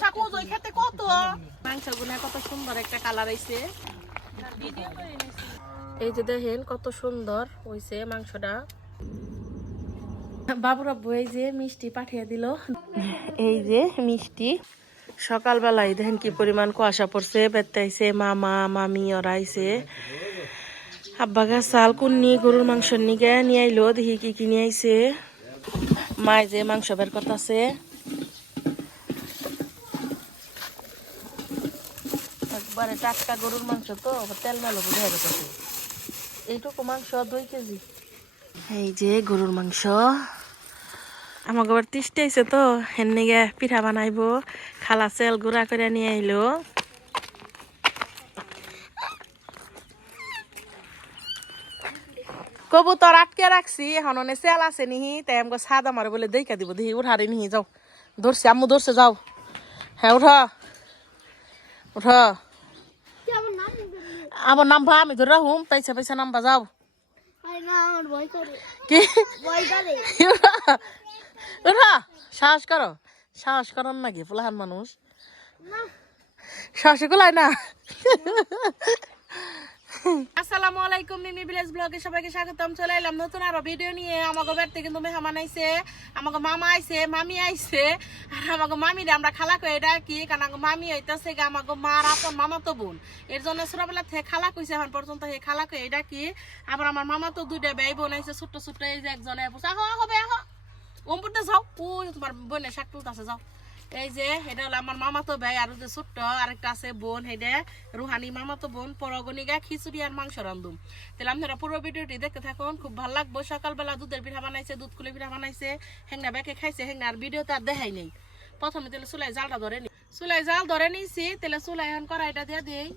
খেতে কত মাংসগুলো কত সুন্দর একটা কালার আইছে। এই যে দেখেন কত সুন্দর হইছে মাংসটা। বাবুর আব্বু এই যে মিষ্টি পাঠিয়ে দিল, এই যে মিষ্টি। সকালবেলায় দেখেন কি পরিমাণ কুয়াশা পড়ছে, বেড়াইছে মামা মামি ওরা আইছে। আব্বা গা চাল কুন্নি গরুর মাংস নিগে নিয়ে আইলো, দেখি কি কি নিয়ে আইছে। মায় যে মাংস বের করতেছে, একবারে টাটকা গরুর মাংস তো তেল মেলো বুঝে গেছে। এইটুকু মাংস 2 কেজি। এই যে গরুর মাংস আমাকে আবার তিষ্টি আইছে তো হেন গে পিঠা বানাইবো। খালা চেল গুঁড়া করে নিয়ে আইলো। কবুতর আটকে রাখছি, এখন অনেক চেল আছে নিহি, তাই আমাকে সাদ আমার বলে দেখা দিব, দেখি উঠারে নিহি যাও। ধরছি আম্মু ধরছে, যাও। হ্যাঁ উঠা উঠা, আমার নামবা আমি ধরে রাখুম, পয়সা পয়সা নামবা যাও। কি উঠা, সাহস করো, সাহস করন নাকি ফুলাহান মানুষ, সাহসে কোলায় না। আসসালামু আলাইকুম, মিমি ভিলেজ ব্লগে সবাইকে স্বাগতম। চলে এলাম নতুন আরো ভিডিও নিয়ে। আমাকে বাড়িতে কিন্তু মেহমান আইছে, আমাকে মামা আইছে, মামি আইছে। আর আমাকে মামিরে আমরা খালা কই ডাকি, কারণ আমাকে মামি হইতাছে আমাকে মার আপন মামা তো বোন। এর জন্য ছোটবেলা থেকে খালা কইছে, এখন পর্যন্ত হে খালা কই ডাকি। আবার আমার মামা তো 2টা ভাই বোন আইছে, ছোট্ট ছোট্ট। এই যে একজনে আহো হবে আহো ওমপুরতে যাও, ওই তোমার বোনের শাক তুলতেছে যাও। এই যে এটা হলো আমার মামা তো ভাই, আর যে ছোট্ট আরেকটা আছে বোন, হেডে রুহানি মামা তো বোন। পরগনিগা খিচুড়ি আর মাংস রান্ধুম। তাহলে আপনারা পুরো ভিডিওটি দেখতে থাকুন, খুব ভালো লাগবো। সকালবেলা দুধের পিঠা বানাইছে, দুধ কুলি পিঠা বানাইছে, হেংনা বেঁকে খাইছে। হেংনা আর ভিডিওতে আর দেখাই নেই। প্রথমে তাহলে চুলাই জালটা ধরে নি, চুলাই জাল ধরে নিছি। তাহলে চুলাই এখন কড়াইটা দিয়ে দিই,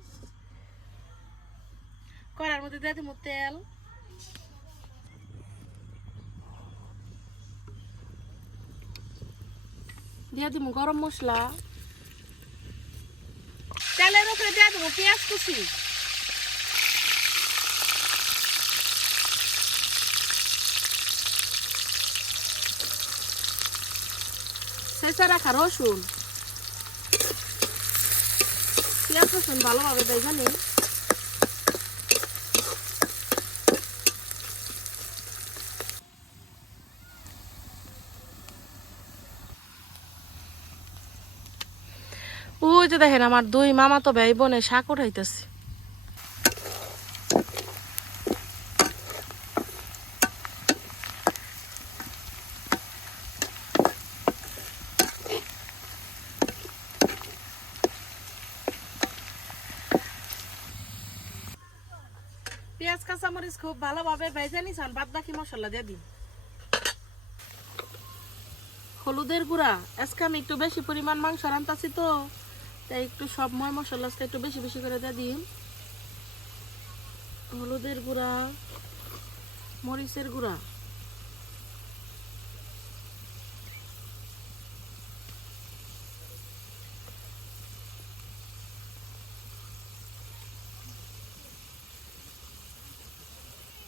কড়াইয়ের মধ্যে দিয়ে দিব তেল। দিয়ে দিব গরম মশলা, তেলের উপরে দিয়ে দেবো পেঁয়াজ কুচি, ছেঁচা রাখা রসুন, পেঁয়াজ রসুন ভালোভাবে দেয় জানি। ওই যে দেখেন আমার 2 মামা তো ভাই বোনে শাক উঠাইতেছে। পেঁয়াজ কাঁচামরিচ খুব ভালোভাবে ভেজে নিছেন, বাদ বাকি মশলা দিয়ে দিন। হলুদের গুঁড়া, আজকে আমি একটু বেশি পরিমাণ মাংস রান্তাছি তো, তাই একটু সব মশলা একটু বেশি বেশি করে দিয়ে দিন। হলুদের গুঁড়া, মরিচের গুঁড়া,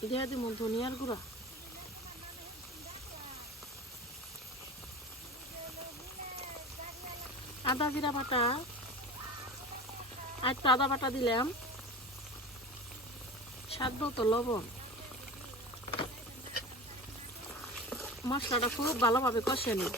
দিয়ে দিব ধনিয়ার গুঁড়া, আদা জিরা বাটা, আর একটু আদা বাটা দিলাম, স্বাদ মতো লবণ। মশলাটা খুব ভালোভাবে কষে নিই।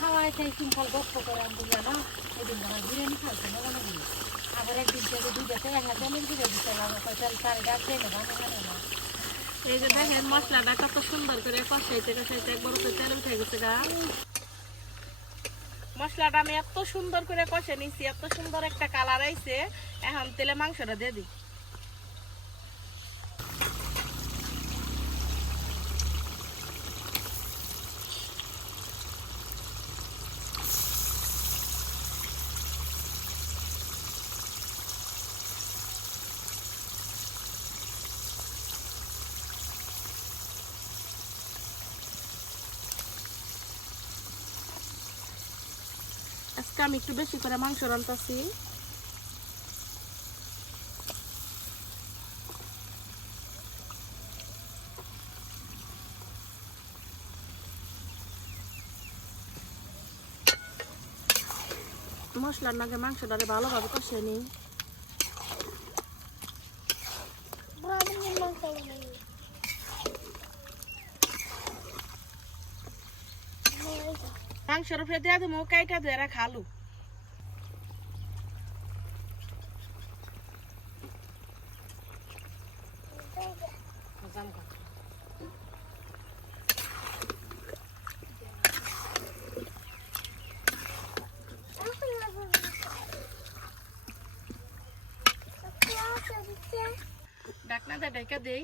খাওয়াই খাই সিম্পল গপ্প করে আমি জানো, এদিন বিরিয়ানি খাইছে না মনে করি। আবার একদিন থেকে 2টাতে একটা তেলের দিকে দিতে লাগে, তেল সাড়ে ডাকলে না খানে না। এই যে দেখেন মশলাটা কত সুন্দর করে কষাইতে কষাইতে একবার উপরে তেল উঠে গেছে গা। মশলাটা আমি এত সুন্দর করে কষে নিছি, এত সুন্দর একটা কালার আইছে। এখন তেলে মাংসটা দিয়ে দিই। আজকে আমি একটু বেশি করে মাংস রান্তাছি। মশলার নাগে মাংসটারে ভালোভাবে কষিয়ে নিই। মাংসের উপরে দিয়ে দেবো কাইটা দিয়ে রাখা আলু। ডাকনা দিয়ে ঢেকে দেই।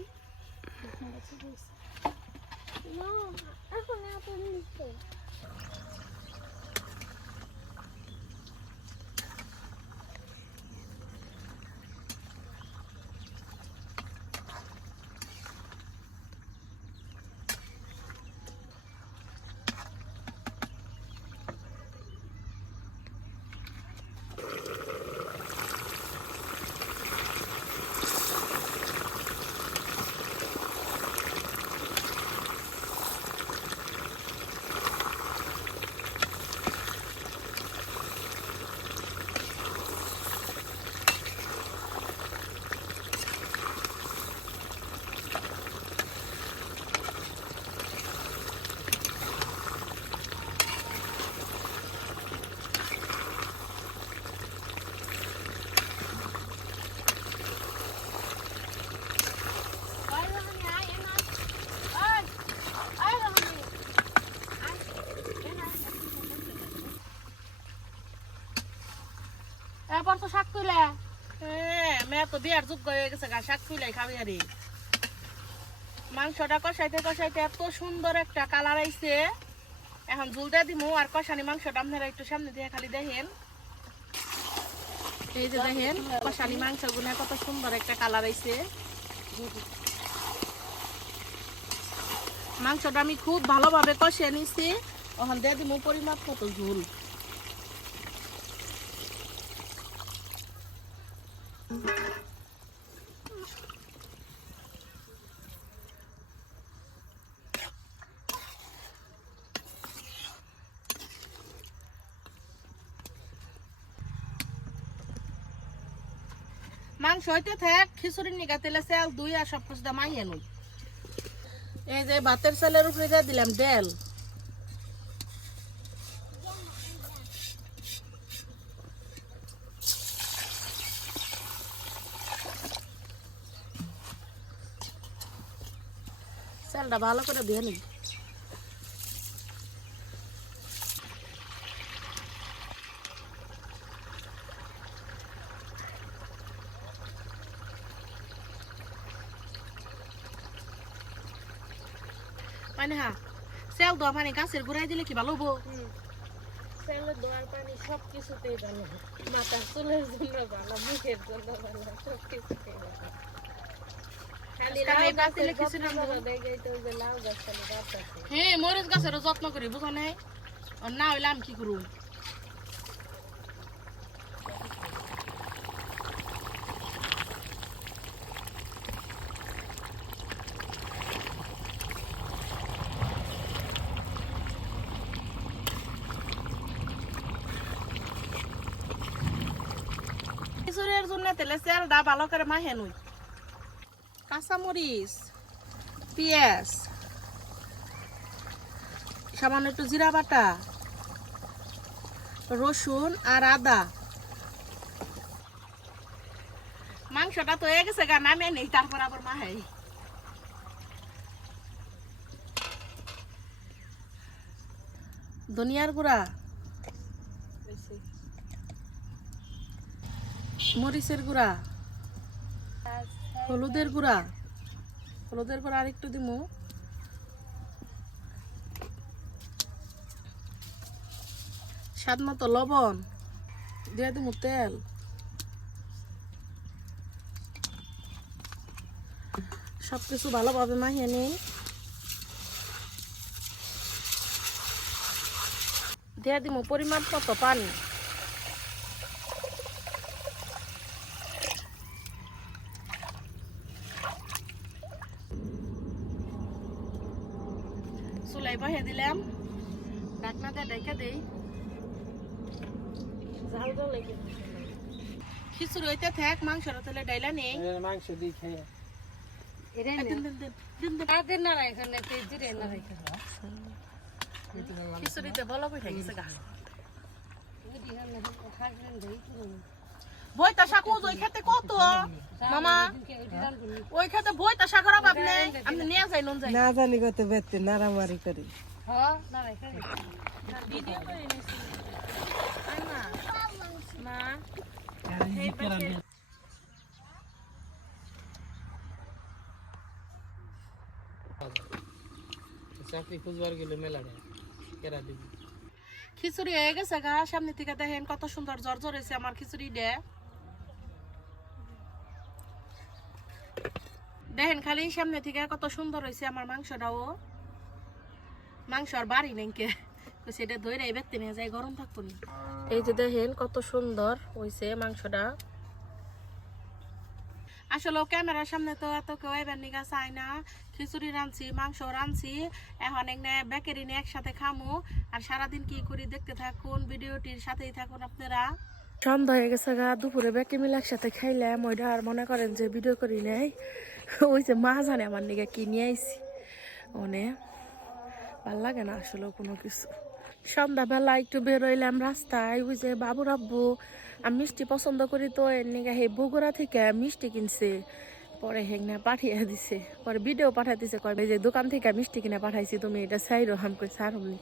এরপর তো শাক তুলে মেয়ে তো বিয়ার যোগ্য হয়ে গেছে গা, শাক তুলে খাবি আরে। মাংসটা কষাইতে কষাইতে এত সুন্দর একটা কালার আইছে। এখন ঝুল দিয়ে দিমু আর কষানি মাংসটা আপনারা একটু সামনে দিয়ে খালি দেখেন। এই যে দেখেন কষানি মাংস গুলা কত সুন্দর একটা কালার আইছে। মাংসটা আমি খুব ভালোভাবে কষিয়ে নিছি। এখন দিয়ে দিমু পরিমাপ মতো ঝুল। মাংস হইতে থাক, খিচুড়ির নিগা তেলে চাল দুই আর সব কিছু মাইয়ে নই। এই যে ভাতের চালের উপরে দিয়ে দিলাম ডাল। চালটা ভালো করে দিয়ে নিই। মানে হ্যাঁ চাল দেওয়া পানি গাছের গোড়ায় দিলে কি ভালো হবো? চালের দোয়ার পানি সব কিছুতেই ভালো, মাথার চুলের জন্য ভালো, মুখের জন্য ভালো, সব কিছুতেই ভালো। হ্যাঁ মরিচ গাছেরও যত্ন করি বুঝো নাই, না হইলে আমি কি করু। খিচুড়ির জন্য তেলে চালটা ভালো করে মাখে নই। কাঁচামরিচ, পেঁয়াজ, সামান্য একটু জিরা বাটা, রসুন আর আদা। মাংসটা তো হয়ে গেছে গা, নামিয়ে নেই তারপর আবার মাখাই। ধনিয়ার গুঁড়া, মরিচের গুঁড়া, হলুদের গুঁড়া, হলুদের গুঁড়া আর একটু দিমু, স্বাদ মতো লবণ দিয়ে দিমু, তেল, সবকিছু ভালোভাবে মাখিয়ে নিই। দিয়ে দিমু পরিমাণ মতো পানি। চুলাই বসে দিলাম, ঢাকনা দিয়ে ঢেকে দেই। ঝাল ঝাল লাগে খিচুড়ি হইতে থাক, মাংসের তেলে ডাইলা নেই। মাংস দিয়ে খেয়ে এটা দিন দিন দিন দিন দিন। তাদের না রাখেন না জিরে না রাখেন খিচুড়িতে বলা বইটা গেছে গা। ওই দিন না থাকবেন দেই বইতা শাক ওই খেতে কত মামা, ওই খেতে বইতা শাকের অভাব নেই, আপনি নিয়ে যাই নুন যাই। না জানি কত বেতে নাড়ামারি করি হ্যাঁ না রাখেন ভিডিও করে নিছি আই মা মা এই পাশে চাকরি খুঁজবার গেলে মেলা দেয় কেরা দিবি খিচুড়ি হয়ে গেছে গা। সামনে থেকে দেখেন কত সুন্দর জর্জর হয়েছে আমার খিচুড়ি ডে। দেখেন খালি সামনে থেকে কত সুন্দর হয়েছে আমার মাংসটাও। মাংস আর বাড়ি নেই কে, সেটা ধরে বেতে নিয়ে যায়, গরম থাকতো না। এই যে দেখেন কত সুন্দর হয়েছে মাংসটা। আসলে ক্যামেরার সামনে তো এত কেউ এবার নিগা চায় না। খিচুড়ি রাঁধছি, মাংস রাঁধছি, এখন বেকারি নিয়ে একসাথে খামু। আর সারাদিন কি করি দেখতে থাকুন, ভিডিওটির সাথেই থাকুন আপনারা। সন্ধ্যা হয়ে গেছে গা, দুপুরে বেকে মিলে একসাথে খাইলাম। ওইটা আর মনে করেন যে ভিডিও করি নাই, ওই যে মা জানে আমার নিগা কি নিয়ে আইছি। ওনে ভাল লাগে না আসলে কোনো কিছু। সন্ধ্যাবেলা একটু বেরোইলাম রাস্তায়, ওই যে বাবুর আব্বু, আমি মিষ্টি পছন্দ করি তো এর নিগা হে বগুড়া থেকে মিষ্টি কিনছে, পরে হেগনা পাঠিয়ে দিছে, পরে ভিডিও পাঠিয়ে দিছে, কয় যে দোকান থেকে মিষ্টি কিনে পাঠাইছি, তুমি এটা চাইরো। হাম কই ছাড়ুমনি,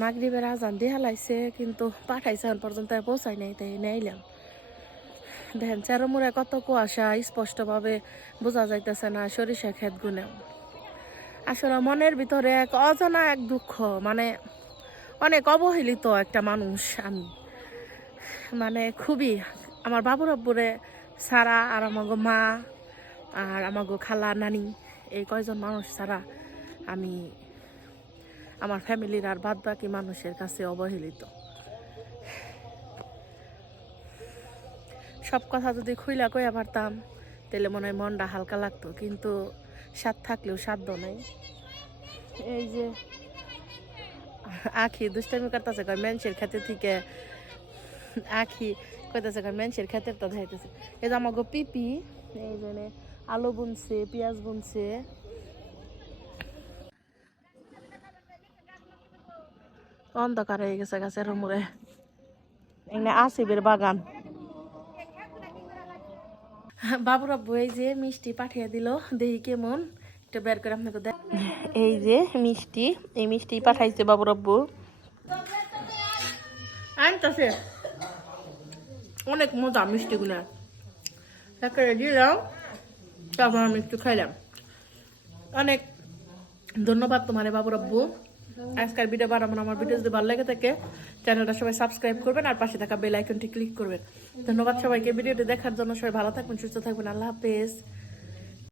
মাগরিবের আজান দিয়ে হালাইছে, কিন্তু পাঠাইছে এখন পর্যন্ত আর পৌঁছাই নাই, তাই নাইলাম। দেখেন চেরোমুড়ে কত কুয়াশা, স্পষ্টভাবে বোঝা যাইতেছে না সরিষা ক্ষেত গুনে। আসলে মনের ভিতরে এক অজানা এক দুঃখ, মানে অনেক অবহেলিত একটা মানুষ আমি। মানে খুবই আমার বাবুর আব্বুরে ছাড়া, আর আমাগো মা আর আমাগো খালা নানি, এই কয়জন মানুষ ছাড়া আমি আমার ফ্যামিলির আর বাদ বাকি মানুষের কাছে অবহেলিত। সব কথা যদি খুইলা কইয়া পারতাম তাহলে মনে হয় মনটা হালকা লাগতো, কিন্তু স্বাদ থাকলেও সাধ্য নাই। এই যে আখি দুষ্টামি করতেছে, কয় মানুষের খেতে থেকে, আখি কইতেছে কয় মানুষের খেতের তো ধাইতেছে। এই যে আমাকে পিপি, এই জন্য আলু বুনছে, পেঁয়াজ বুনছে। অন্ধকার হয়ে গেছে গাছের মুড়ে। এখানে আসিবের বাগান। বাবুর আব্বু এই যে মিষ্টি পাঠিয়ে দিল, দেখি কেমন, এটা বের করে আপনাকে দেখ। এই যে মিষ্টি, এই মিষ্টি পাঠাইছে বাবুর আব্বু। আনতেছে অনেক মজা মিষ্টি গুলা, দিলাম, তারপর আমি একটু খাইলাম। অনেক ধন্যবাদ তোমার বাবুর আব্বু। আজকের ভিডিও বানাবো। আমার ভিডিও যদি ভালো লাগে থাকে চ্যানেলটা সবাই সাবস্ক্রাইব করবেন আর পাশে থাকা বেল আইকনটি ক্লিক করবেন। ধন্যবাদ সবাইকে ভিডিওটি দেখার জন্য। সবাই ভালো থাকবেন, সুস্থ থাকবেন। আল্লাহ হাফেজ।